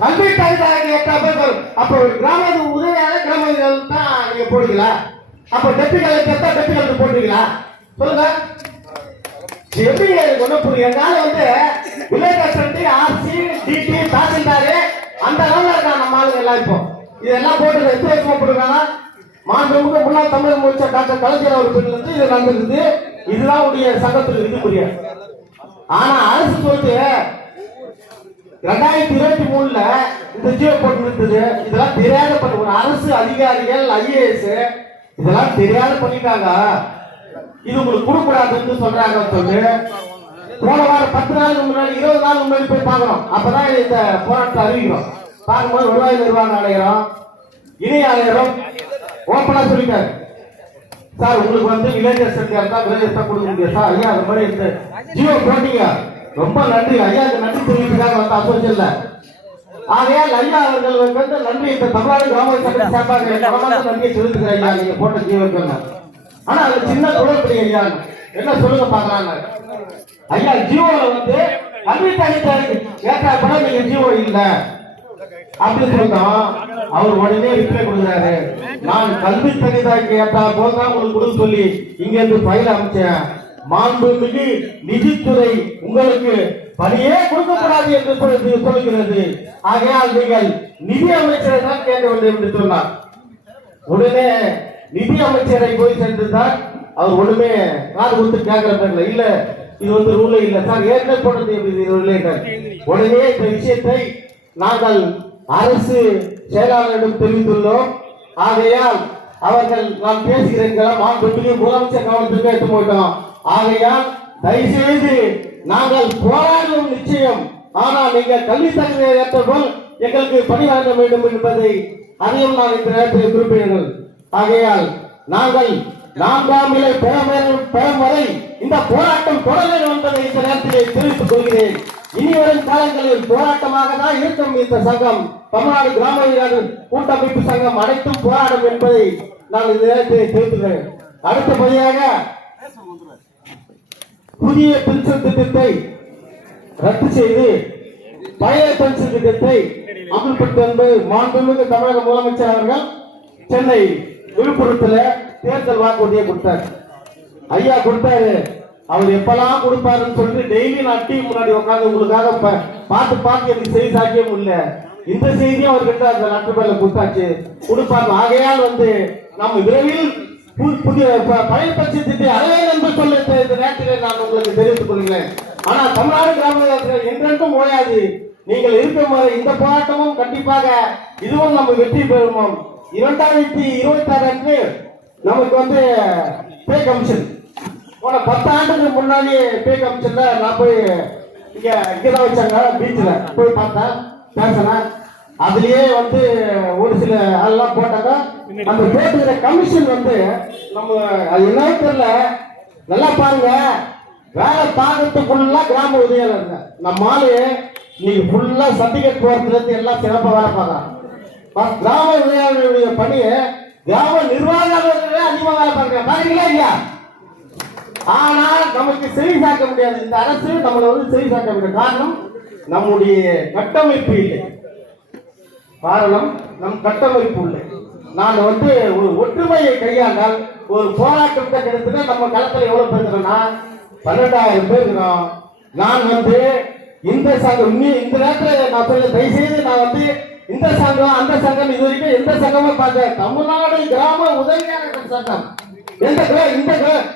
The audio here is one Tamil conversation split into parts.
கல்வி தகுதி ஏற்றாப்ப அப்போ கிராம உதவியாளர் கிராமங்கள் தான் நீங்கள் போடுவீங்களா? அப்போ டெப்டி கலெக்டர் தான் டெப்டி கலெக்டர் போடுவீங்களா? சொல்லுங்க. எப்படி ஒன்றும் புரியும் என்னால வந்து village assistant RC DT tahsildar அந்த அளவில் இருக்காங்க நம்ம ஆளுங்க எல்லாம் இப்போ. இதெல்லாம் போட்டு எத்தனை வருஷமா போட்டுருக்காங்க? மாண்புமிகு முன்னாள் தமிழக முதலமைச்சர் டாக்டர் கலைஞர் அவர்கள் இருந்து இது நடந்திருக்குது. இதுதான் உடைய சங்கத்துக்கு இருக்குரிய ஆனா அரசு சொல்லிட்டு ரெண்டாயிரத்தி இருபத்தி மூணுல இந்த ஜியோ போட்டு இருந்தது இதெல்லாம் தெரியாத பண்ண ஒரு அரசு அதிகாரிகள் ஐஏஎஸ் இதெல்லாம் தெரியாத பண்ணிட்டாங்க. இது உங்களுக்கு கொடுக்கூடாதுன்னு சொல்றாங்க சொல்லி. போன வாரம் பத்து நாள் முன்னாடி இருபது நாளுக்கு முன்னாடி போய் பார்க்கறோம். அப்பதான் இந்த போராட்டத்தை அறிவிக்கிறோம். பார்க்கும்போது வருவாய் நிர்வாக ஆணையரும் இணை ஆணையரும் ஓப்பனா சொல்லிட்டாரு. சார் உங்களுக்கு வந்து வில்லேஜ் சர்க்கார் தான் வில்லேஜ் தான் கொடுக்க முடியாது சார். ஐயா அது மாதிரி இந்த ஜியோ போட்டீங்க ரொம்ப நன்றி. ஐயாவுக்கு நன்றி தெரிவிக்கிறதுக்காக வந்த அசோசியல்ல. ஆகையால் ஐயா அவர்கள் வந்து நன்றி இந்த தமிழ்நாடு கிராம சபை சார்பாக நன்றியை செலுத்துகிறேன் ஐயா நீங்க போட்ட ஜியோக்கு ஆனா அது சின்ன குழப்படி ஐயா. என்ன சொல்லுங்க பாக்கலாங்க ஐயா ஜீவோல வந்து கல்வி தகுதி கேட்டா கூட நீங்க ஜீவோ இல்ல. அப்படின்னு சொன்னோம் அவர் உடனே ரிப்ளை கொடுக்குறாரு. நான் கல்வி தனிதாக்கு ஏற்றா போதான் உங்களுக்கு கொடுக்க சொல்லி இங்க இருந்து பயில அமைச்சேன் மாண்புமிகு நிதித்துறை உங்களுக்கு பணியே கொடுக்கப்படாது என்று சொல்லி சொல்லுகிறது. ஆகையால் நீங்கள் நிதி அமைச்சரை தான் கேட்க வேண்டும் என்று சொன்னார். உடனே நிதி அமைச்சரை போய் சென்றுதான் அவர் ஒண்ணுமே காது கொடுத்து கேட்கிற இல்ல. இது வந்து ரூலே இல்ல. சார் ஏற்கனவே போட்டது ரூலே உடனே இந்த விஷயத்தை நாங்கள் அரசு செயலாளரிடம் தெரிவித்துள்ளோம். ஆகையால் அவர்கள் நான் பேசுகிறேன் முதலமைச்சர் கவனத்துக்கு எடுத்து போயிட்டோம் ஆகையால் தயவுசெய்து நாங்கள் போராடுவோம் நிச்சயம். ஆனால் நீங்கள் கல்வி தகுதியை ஏற்றபோல் எங்களுக்கு பணியாற்ற வேண்டும் என்பதை அதையும் நான் இந்த நேரத்தில் குறிப்பிடுங்கள் ஆகையால் நாங்கள் நான்காம் நிலை பெறும் பெறும் வரை இந்த போராட்டம் தொடரும் என்பதை இந்த நேரத்திலே தெரிவித்துக் கொள்கிறேன். இனி வரும் காலங்களில் போராட்டமாக தான் இருக்கும் இந்த சங்கம். தமிழ்நாடு கிராம வீரர்கள் கூட்டமைப்பு சங்கம் அனைத்தும் போராடும் என்பதை நான் இந்த நேரத்தில் தெரிவித்துக்கிறேன் அடுத்தபடியாக புதிய பென்ஷன் திட்டத்தை ரத்து செய்து பழைய பென்ஷன் திட்டத்தை அமல்படுத்த என்பது மாண்புமிகு தமிழக முதலமைச்சர் அவர்கள் சென்னை விழுப்புரத்தில் தேர்தல் வாக்குறுதியை கொடுத்தார். ஐயா கொடுத்தாரு. அவர் எப்பெல்லாம் கொடுப்பாருன்னு சொல்லிட்டு டெய்லி நான் டீம் முன்னாடி உட்காந்து உங்களுக்காக பார்த்து பார்த்து எனக்கு செய்தி சாக்கியம் முடியல இந்த செய்தியும் அவர்கிட்ட அந்த நட்டு பேரில் கொடுத்தாச்சு. கொடுப்பாரு. ஆகையால் வந்து நம்ம விரைவில் புதிய ப- பழைய பட்சத்திற்கு அறவே என்று சொல்ல இந்த- நேரத்தில் நான் உங்களுக்கு தெரிவித்துக் கொள்கிறேன். ஆனால் தமிழ்நாடு கிராமத்தில் என்றென்றும் ஓயாது. நீங்கள் இருக்கும் வரை இந்த போராட்டமும் கண்டிப்பாக இதுவும் நம்ம வெற்றி பெறுவோம். இரண்டாயிரத்தி இருபத்தி ஆறு அன்று நமக்கு வந்து பே கமிஷன். போன பத்து ஆண்டுக்கு முன்னாடி பே கமிஷன்ல நான் போய் இங்க இங்கதான் வச்சாங்க பீச்சில் போய் பார்த்தேன் பேசினேன். அதுலயே வந்து ஒரு சில அதெல்லாம் போட்டாங்க. அந்த போட்டுக்கிற கமிஷன் வந்து நம்ம அது என்ன தெரியல. நல்லா பாருங்க. வேலை பார்க்கறதுக்குள்ள கிராம உதவியாளருங்க. நம்ம ஆளு இன்னைக்கு ஃபுல்லா சர்டிபிகேட் போறதுல எல்லாம் சிறப்பா வேலை பார்க்கறான் ப- கிராம உதவியாளருடைய பணி கிராம நிர்வாகிகளே அதிகமா வேலை பார்க்கறாங்க. பாருங்களா இல்லையா? ஆனால் நமக்கு செவி சாக்க முடியாது. இந்த அரசு நம்மளை வந்து செவி சாக்க முடியாது. காரணம் நம்முடைய கட்டமைப்பு இல்லை. காரணம் நம் கட்டமைப்பு இல்லை. நான் வந்து ஒரு ஒற்றுமையை கையாண்டால் ஒரு போராட்டம் கிடத்துல நம்ம களத்துல எவ்வளவு பேசுறோம்னா பன்னெண்டாயிரம் பேர் இருக்கிறோம். நான் வந்து இந்த சங்கம் இன்னி இந்த நேரத்துல நான் சொல்ல செய்து நான் வந்து இந்த சங்கம் அந்த சங்கம் இது வரைக்கும் எந்த சங்கமும் பார்க்க தமிழ்நாடு கிராம உதவியாளர்கள் சங்கம். எந்த இந்த கிரா-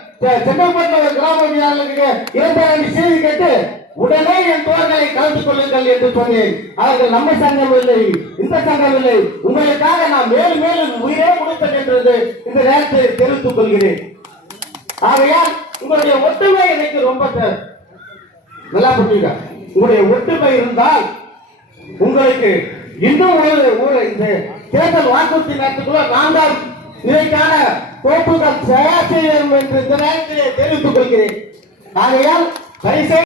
கிராம உதவியாளர்களுக்கு இரண்டாயிரம் செய்தி கேட்டு? உடனே என் தோழர்களை கலந்து கொள்ளுங்கள் என்று சொன்னேன். அவர்கள் நம்ம சங்கம் இல்லை இந்த சங்கம் இல்லை. உங்களுக்காக நான் மேலும் மேலும் உயிரே கொடுத்தேன் என்றது இந்த நேரத்தில் தெரிவித்துக் கொள்கிறேன். ஆகையால் உங்களுடைய ஒற்றுமை எனக்கு ரொம்ப நல்லா புரியுங்க உங்களுடைய ஒற்றுமை இருந்தால் உங்களுக்கு இன்னும் ஒரு ஒரு இந்த தேர்தல் வாக்குறுதி நேரத்துக்குள்ள நான்காம் இதற்கான கோப்புகள் தயார் செய்ய வேண்டும் என்று இந்த நேரத்திலே தெரிவித்துக் கொள்கிறேன். ஆகையால் தயவுசெய்து